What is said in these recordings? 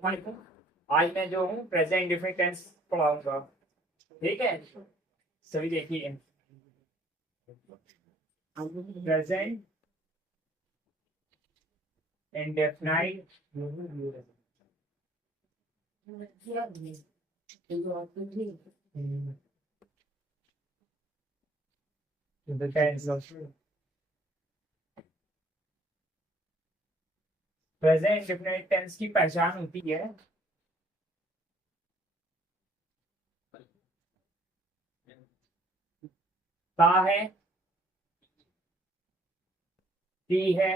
आज मैं जो हूँ प्रेजेंट इंडेफिनिट टेंस पढ़ाऊंगा। ठीक है, सभी देखिए। Present indefinite tense. Present indefinite tense की पहचान होती है ता है, ती है,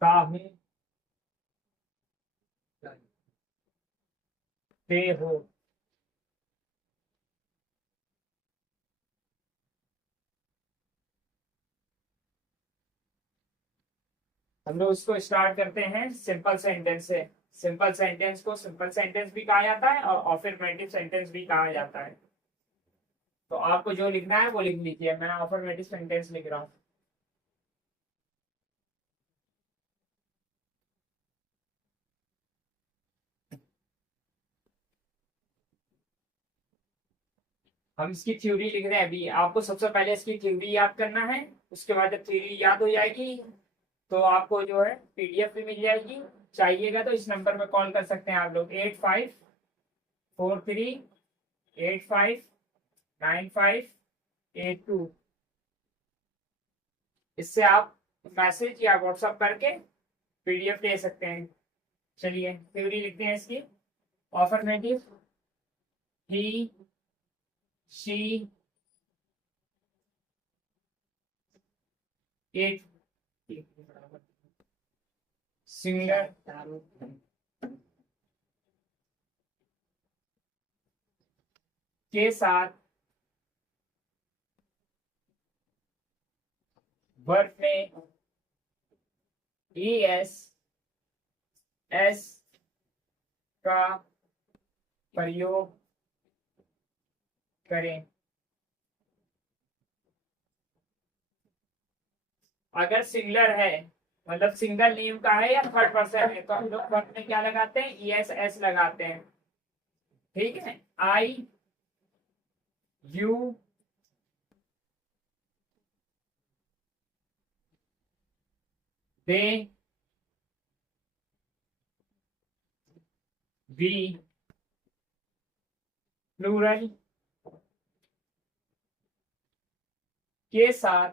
ता हूं, ते हो। हम लोग इसको स्टार्ट करते हैं सिंपल सेंटेंस से। सिंपल सेंटेंस को सिंपल सेंटेंस भी कहा जाता है और अफर्मेटिव सेंटेंस भी कहा जाता है। तो आपको जो लिखना है वो लिख लीजिए। मैं अफर्मेटिव सेंटेंस लिख रहा हूँ। हम इसकी थ्योरी लिख रहे हैं अभी। आपको सबसे पहले इसकी थ्योरी याद करना है। उसके बाद जब थ्योरी याद हो जाएगी तो आपको जो है पीडीएफ भी मिल जाएगी। चाहिएगा तो इस नंबर में कॉल कर सकते हैं आप लोग, 8543859582। इससे आप मैसेज या व्हाट्सएप करके पीडीएफ ले सकते हैं। चलिए थ्योरी लिखते हैं इसकी। ऑफर्मेटिव, ही, शी, इट, सिंगुलर के साथ वर्ब में एस एस का प्रयोग करें। अगर सिंगुलर है, मतलब सिंगल नेम का है या थर्ड पर्सन है, तो हम लोग वर्ब में क्या लगाते हैं? एस एस लगाते हैं। ठीक है, आई, यू, दे, वी, प्लूरल के साथ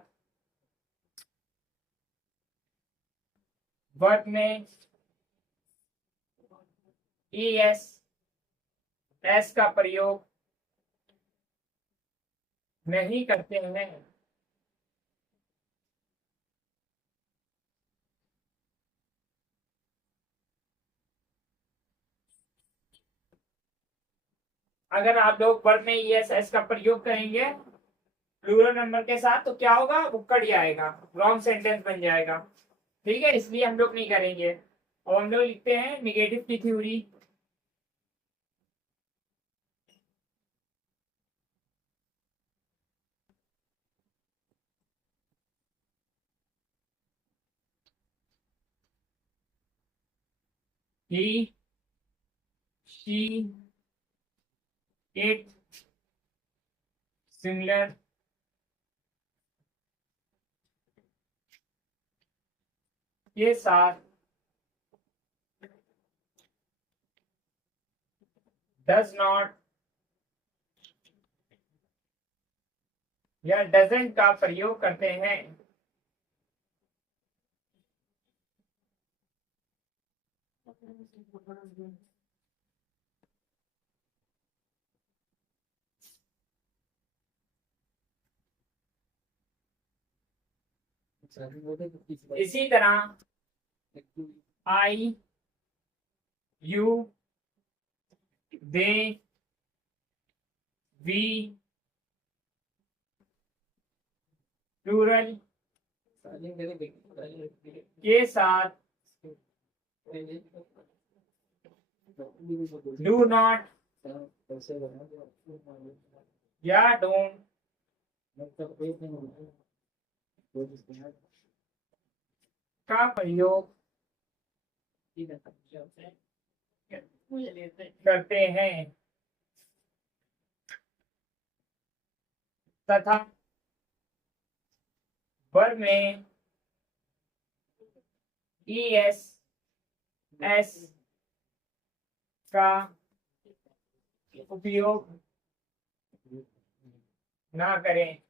वर्ब में एस एस का प्रयोग नहीं करते हैं। अगर आप लोग वर्ब में एस एस का प्रयोग करेंगे प्लूरल नंबर के साथ तो क्या होगा? वो कट जाएगा, रॉन्ग सेंटेंस बन जाएगा। ठीक है, इसलिए हम लोग नहीं करेंगे। और हम लोग लिखते हैं निगेटिव की theory. He, she, it, singular के साथ डज नॉट या डजंट का प्रयोग करते हैं। इसी तरह आई, यू, दे, वी, प्लूरल के साथ डू नॉट या डोंट का प्रयोग करते हैं तथा वर्ब में ESS का उपयोग ना करें।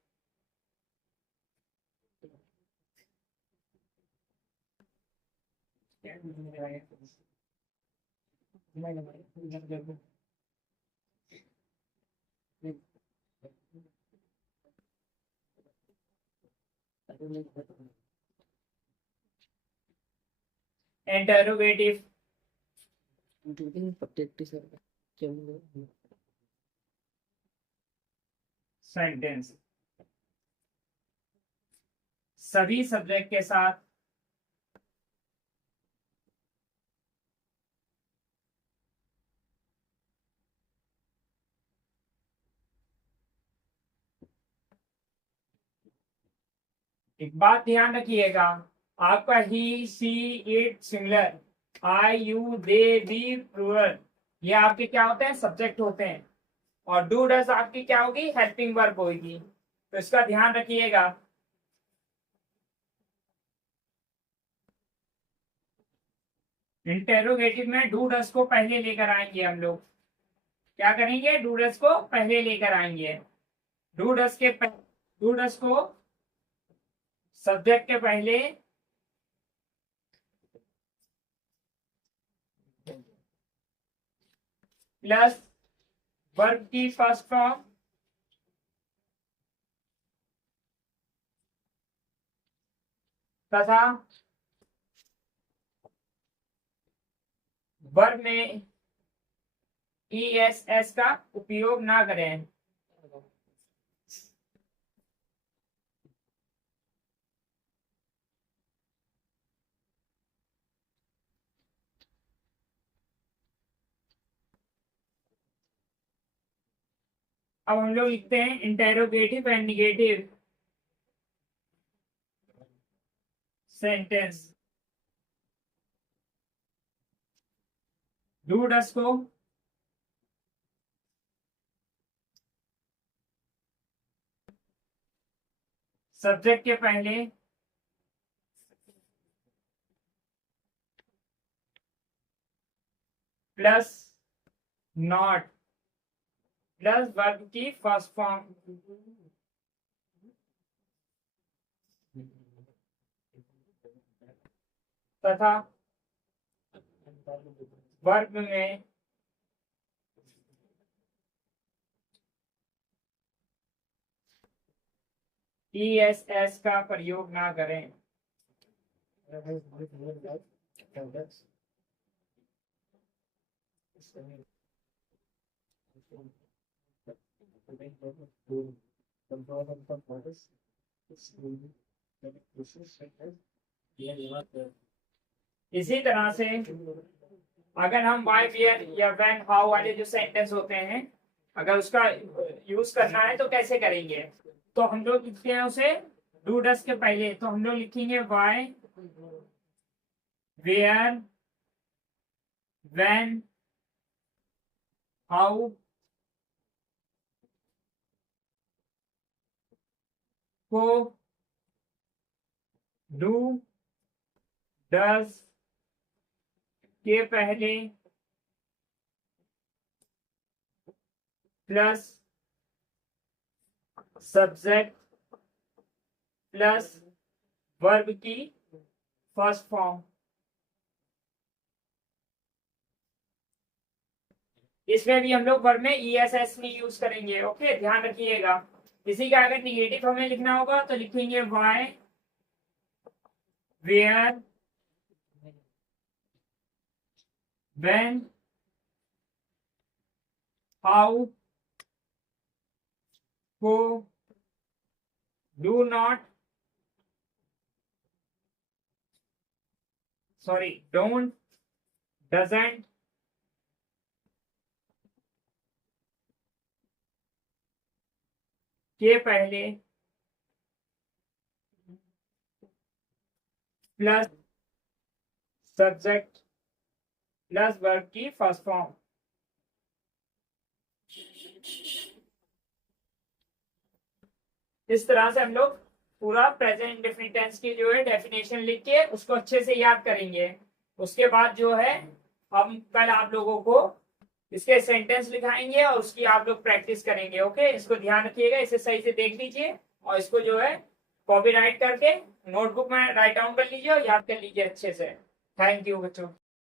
इंटरोगेटिव सेंटेंस सभी सब्जेक्ट के साथ एक बात ध्यान रखिएगा, आपका he, she, it singular, I, you, they, we plural, ये आपके क्या होते हैं? सब्जेक्ट होते हैं। और डू डज आपकी क्या होगी? हेल्पिंग वर्ब होगी। तो इसका ध्यान रखिएगा। इंटेरोगेटिव में डू डज को पहले लेकर आएंगे हम लोग। क्या करेंगे? डू डज को पहले लेकर आएंगे। डू डज को सब्जेक्ट के पहले प्लस वर्ब की फर्स्ट फॉर्म तथा वर्ब में ESS का उपयोग ना करें। अब हम लोग लिखते हैं interrogative and negative sentence. Do does को सब्जेक्ट के पहले प्लस नॉट प्लस वर्ब की फर्स्ट फॉर्म तथा वर्ब में ESS का प्रयोग ना करें। इसी तरह से अगर हम वाई, वेयर या व्हेन, हाउ वाले जो सेंटेंस होते हैं, अगर उसका यूज करना है तो कैसे करेंगे? तो हम लोग लिखते हैं उसे डू डस के पहले। तो हम लोग लिखेंगे वाई, वेयर, व्हेन, हाउ, को, डू, डस के पहले प्लस सब्जेक्ट प्लस वर्ब की फर्स्ट फॉर्म। इसमें भी हम लोग वर्ब में ESS नहीं यूज करेंगे। ओके, ध्यान रखिएगा। इसी का अगर निगेटिव हमें लिखना होगा तो लिखेंगे वाई, वेयर, व्हेन, हाउ, को, do not, sorry, don't, doesn't, के पहले प्लस सब्जेक्ट प्लस वर्ब की फर्स्ट फॉर्म। इस तरह से हम लोग पूरा प्रेजेंट इंडेफिनिट टेंस की जो है डेफिनेशन लिख के उसको अच्छे से याद करेंगे। उसके बाद जो है हम कल आप लोगों को इसके सेंटेंस लिखाएंगे और उसकी आप लोग प्रैक्टिस करेंगे। ओके, इसको ध्यान रखिएगा, इसे सही से देख लीजिए और इसको जो है कॉपी राइट करके नोटबुक में राइट डाउन कर लीजिए और याद कर लीजिए अच्छे से। थैंक यू बच्चों।